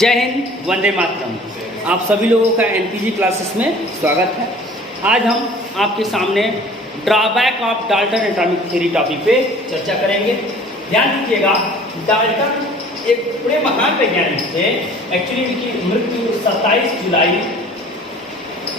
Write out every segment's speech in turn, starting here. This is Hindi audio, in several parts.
जय हिंद, वंदे मातरम। आप सभी लोगों का एनपीजी क्लासेस में स्वागत है। आज हम आपके सामने drawback of Dalton atomic theory topic पे चर्चा करेंगे। ध्यान दीजिएगा, डाल्टन एक बड़े महान वैज्ञानिक थे। एक्चुअली इनकी मृत्यु 27 जुलाई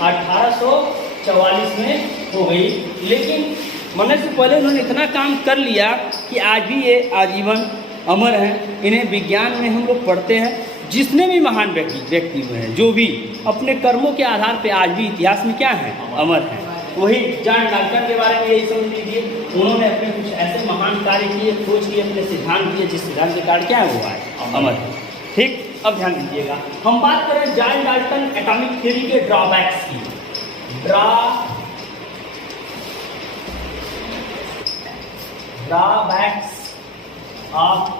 1844 में हो गई, लेकिन मरने से पहले उन्होंने इतना काम कर लिया कि आज भी ये आजीवन अमर हैं। इन्हें विज्ञान में हम लोग पढ़ते हैं। जितने भी महान व्यक्ति हुए हैं, जो भी अपने कर्मों के आधार पे आज भी इतिहास में क्या है, अमर हैं। वही जॉन डाल्टन के बारे में यही समझ लीजिए, उन्होंने अपने कुछ ऐसे महान कार्य किए, खोज किए, अपने सिद्धांत दिए, जिस सिद्धांत के कारण क्या हुआ है, अमर है। ठीक, अब ध्यान दीजिएगा, हम बात करें जॉन डाल्टन एटॉमिक थ्योरी के ड्रॉबैक्स की। Drawbacks of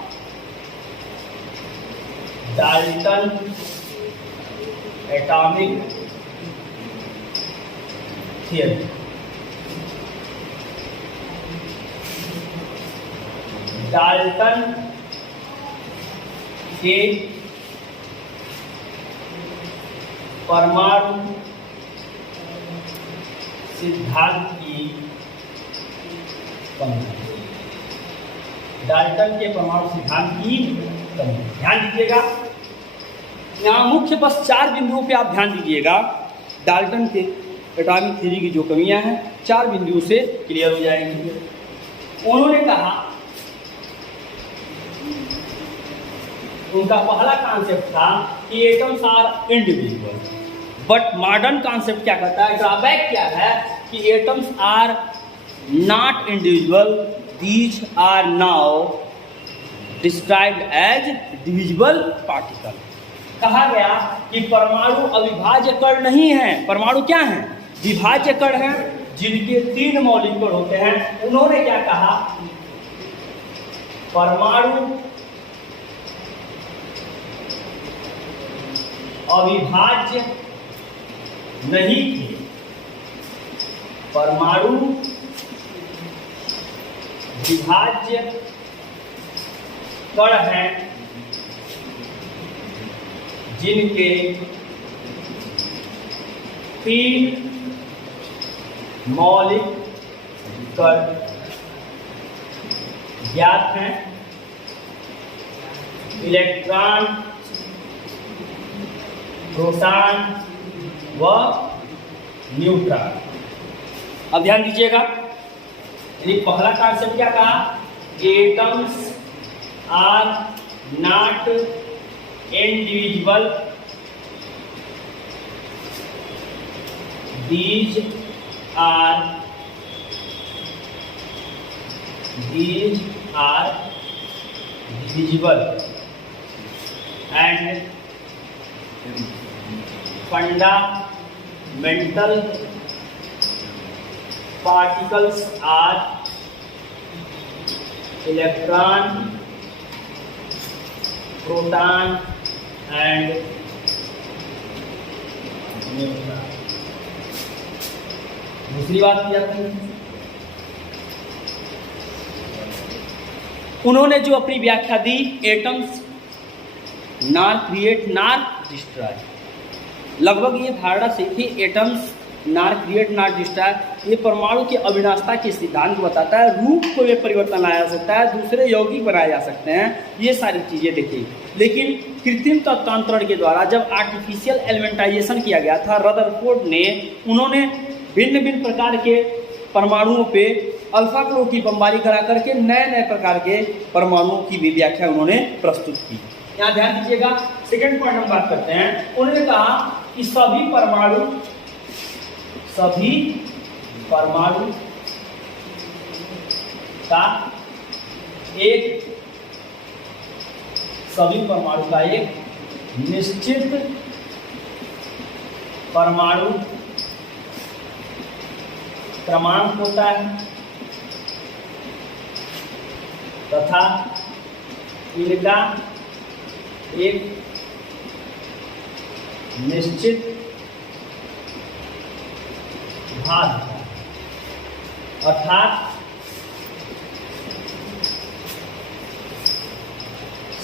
Dalton atomic theory. Dalton के परमाणु सिद्धांत की कमी। डाल्टन के परमाणु सिद्धांत की कमी। ध्यान दीजिएगा, यहाँ मुख्य बस 4 बिंदुओं पे आप ध्यान दीजिएगा। डाल्टन के एटॉमिक थ्योरी की जो कमियां हैं 4 बिंदुओं से क्लियर हो जाएंगी। उन्होंने कहा, उनका पहला कॉन्सेप्ट था कि atoms are individual, but modern concept क्या कहता है, ड्रॉबैक क्या है कि atoms are not individual, these are now described as divisible particle. कहा गया कि परमाणु अविभाज्य कण नहीं है। परमाणु क्या है, विभाज्य कण हैं, जिनके 3 मौलिक कण होते हैं। उन्होंने क्या कहा, परमाणु अविभाज्य नहीं थे। परमाणु विभाज्य कण हैं, जिनके 3 मौलिक कण ज्ञात हैं, इलेक्ट्रॉन, प्रोटॉन व न्यूट्रॉन। अब ध्यान दीजिएगा, यानी पहला कॉन्सेप्ट क्या कहा, atoms are not individual, these are divisible and fundamental particles are electron, proton and neutron. दूसरी बात की जाती है, उन्होंने जो अपनी व्याख्या दी, atoms nor create nor destroy. लगभग ये धारणा से थी, atoms nor create nor destroy, ये परमाणु की अविनाशता के सिद्धांत को बताता है। रूप को में परिवर्तन लाया जा सकता है, दूसरे यौगिक बनाए जा सकते हैं, ये सारी चीजें देखी। लेकिन कृत्रिम तत्वांतरण के द्वारा जब आर्टिफिशियल एलिमेंटाइजेशन किया गया था, रदरफोर्ड ने, उन्होंने भिन्न भिन्न प्रकार के परमाणुओं पे अल्फा क्लो की बमबारी करा करके नए नए प्रकार के परमाणुओं की भी व्याख्या उन्होंने प्रस्तुत की। यहाँ ध्यान दीजिएगा, सेकंड पॉइंट हम बात करते हैं। उन्होंने कहा कि सभी परमाणु का एक निश्चित परमाणु क्रमांक होता है तथा इनका एक निश्चित भाग होता है, अर्थात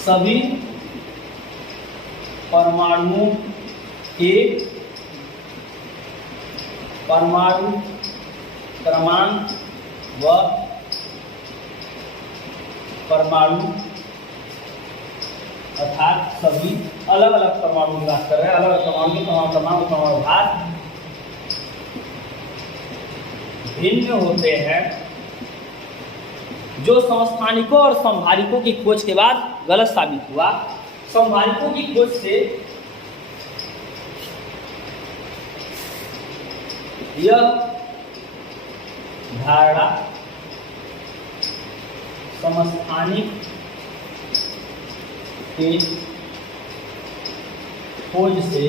सभी परमाणुओं के परमाणु क्रमांक व परमाणु अर्थात सभी अलग अलग परमाणु की बात कर रहे हैं, अलग अलग परमाणु के परमाणु क्रमांक परमाणु भार भिन्न होते हैं, जो समस्थानिकों और संभारिकों की खोज के बाद गलत साबित हुआ। संभारिकों की खोज से यह धारणा समस्थानिक के खोज से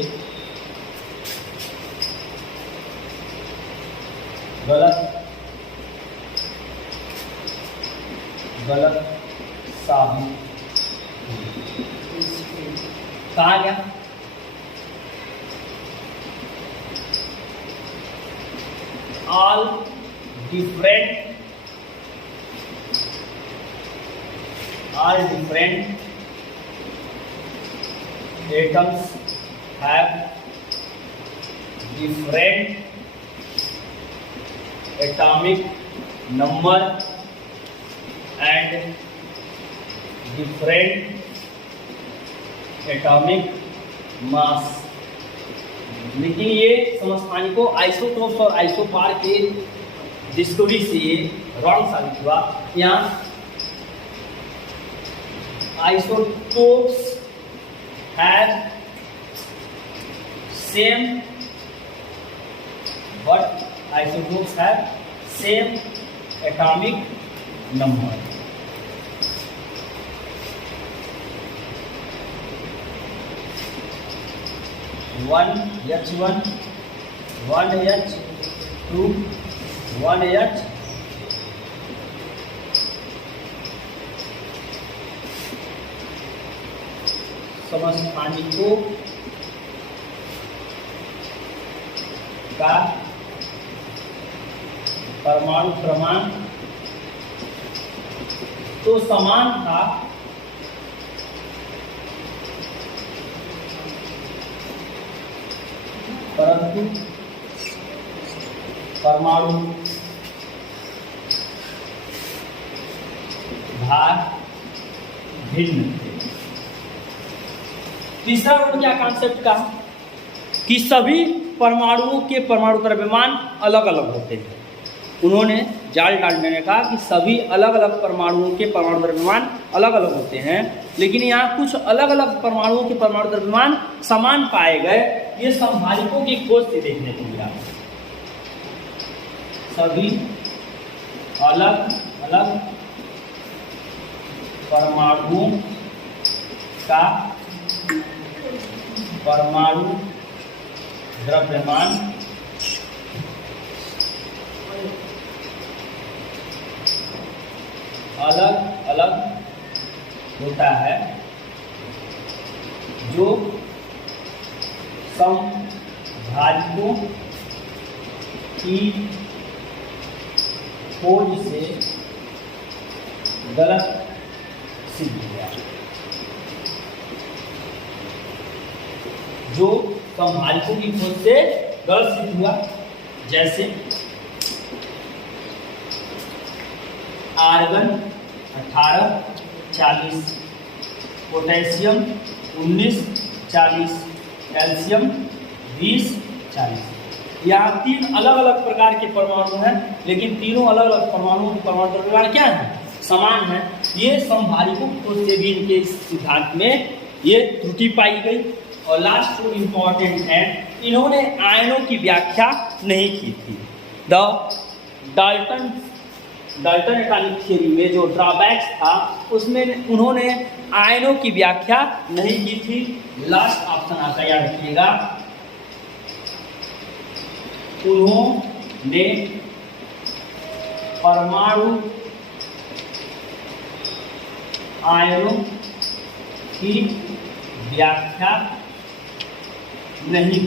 गलत साबित कहा गया। All different atoms have different atomic number and different atomic mass। लेकिन ये समस्थानिकों आइसोटोप्स और आइसोपार के डिस्कवरी से ये रॉन्ग साबित हुआ। यहाँ isotopes have same but isotopes have same atomic number। one H1, one H2, one H समस्थानिकों का परमाणु क्रमांक तो समान था, परंतु परमाणु भार भिन्न थे। तीसरा उन्होंने क्या कॉन्सेप्ट कहा कि सभी परमाणुओं के परमाणु द्रव्यमान अलग अलग होते हैं। उन्होंने जाल डाल्टन ने कहा कि सभी अलग अलग परमाणुओं के परमाणु द्रव्यमान अलग अलग होते हैं, लेकिन यहाँ कुछ अलग अलग परमाणुओं के परमाणु द्रव्यमान समान पाए गए। ये संभारिकों की खोज से देखने को मिला। सभी अलग अलग परमाणुओं का परमाणु द्रव्यमान अलग अलग होता है, जो समभारिकों की खोज से गलत सिद्ध हुआ। जो संभारिकों की खोज से गलत सिद्ध हुआ, जैसे आर्गन 1840, पोटेशियम 1940, कैल्शियम 2040। यहाँ तीन अलग अलग प्रकार के परमाणु हैं, लेकिन तीनों अलग अलग परमाणुओं के परमाणु द्रव्यमान क्या है? समान है। ये संभारिकों की खोज से भी इनके इस सिद्धांत में ये त्रुटि पाई गई। और लास्ट जो इम्पॉर्टेंट है, इन्होंने आयनों की व्याख्या नहीं की थी। डाल्टन एटॉमिक थ्योरी में जो ड्रॉबैक्स था, उसमें उन्होंने आयनों की व्याख्या नहीं की थी। लास्ट ऑप्शन आता, याद रखिएगा, उन्होंने परमाणु आयनों की व्याख्या नहीं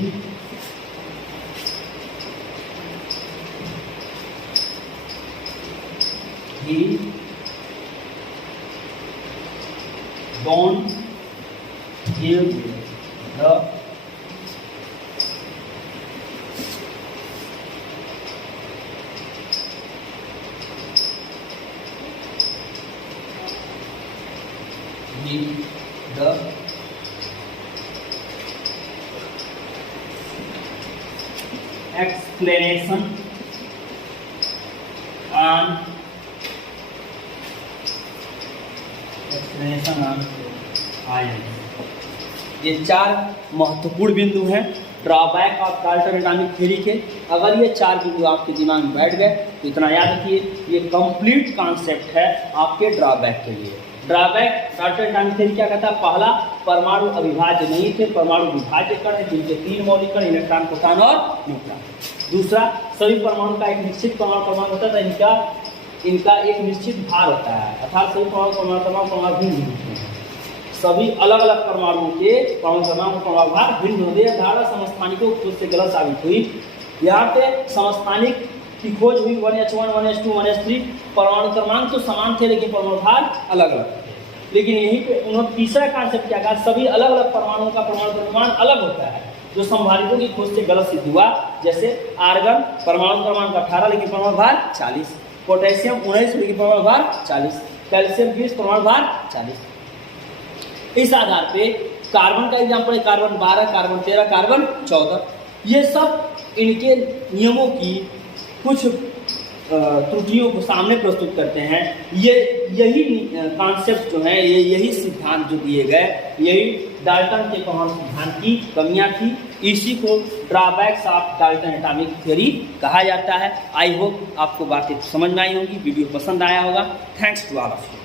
he don't give the explanation on ions। ये चार महत्वपूर्ण बिंदु हैं drawback of Dalton atomic theory के। अगर ये चार बिंदु आपके दिमाग में बैठ गए तो इतना याद रखिए, ये कंप्लीट कॉन्सेप्ट है आपके ड्रॉबैक के लिए। ड्रॉबैक डाल्टन एटॉमिक थ्योरी क्या कहता है? पहला, परमाणु अविभाज्य नहीं थे, परमाणु विभाज्य कण है जिनके 3 मौलिक कण इलेक्ट्रॉन, प्रोटॉन और न्यूट्रॉन। दूसरा, सभी परमाणु का एक निश्चित परमाणु क्रमांक होता था, इनका एक निश्चित भार होता है, अर्थात सभी परमाणु भिन्न होते हैं। सभी अलग अलग परमाणुओं के परमाणु भार भिन्न होते हैं। धारणा समस्थानिकों की खोज से गलत साबित हुई। यहाँ पे समस्थानिक की खोज हुई 1h1, 1h2, 1h3। परमाणु क्रमांक तो समान थे लेकिन परमाणु भार अलग अलग थे। लेकिन यहीं पे उन्होंने तीसरा कॉन्सेप्ट क्या कहा? सभी अलग अलग परमाणुओं का परमाणु क्रमांक अलग होता है, जो संभावितों की खोज से गलत सिद्ध हुआ। जैसे आर्गन परमाणु क्रमांक 18 लेकिन परमाणु भार 40, पोटेशियम 19 लेकिन परमाणु भार 40, कैल्शियम 20 परमाणु भार 40। इस आधार पे कार्बन का एग्जाम्पल है, कार्बन 12, कार्बन 13, कार्बन 14। ये सब इनके नियमों की कुछ त्रुटियों को सामने प्रस्तुत करते हैं। यही कॉन्सेप्ट जो है, यही सिद्धांत जो दिए गए, यही डाल्टन के परमाणु सिद्धांत की कमियां थी। इसी को drawbacks of Dalton atomic theory कहा जाता है। आई होप आपको बातें समझ में आई होंगी, वीडियो पसंद आया होगा। Thanks to all of you.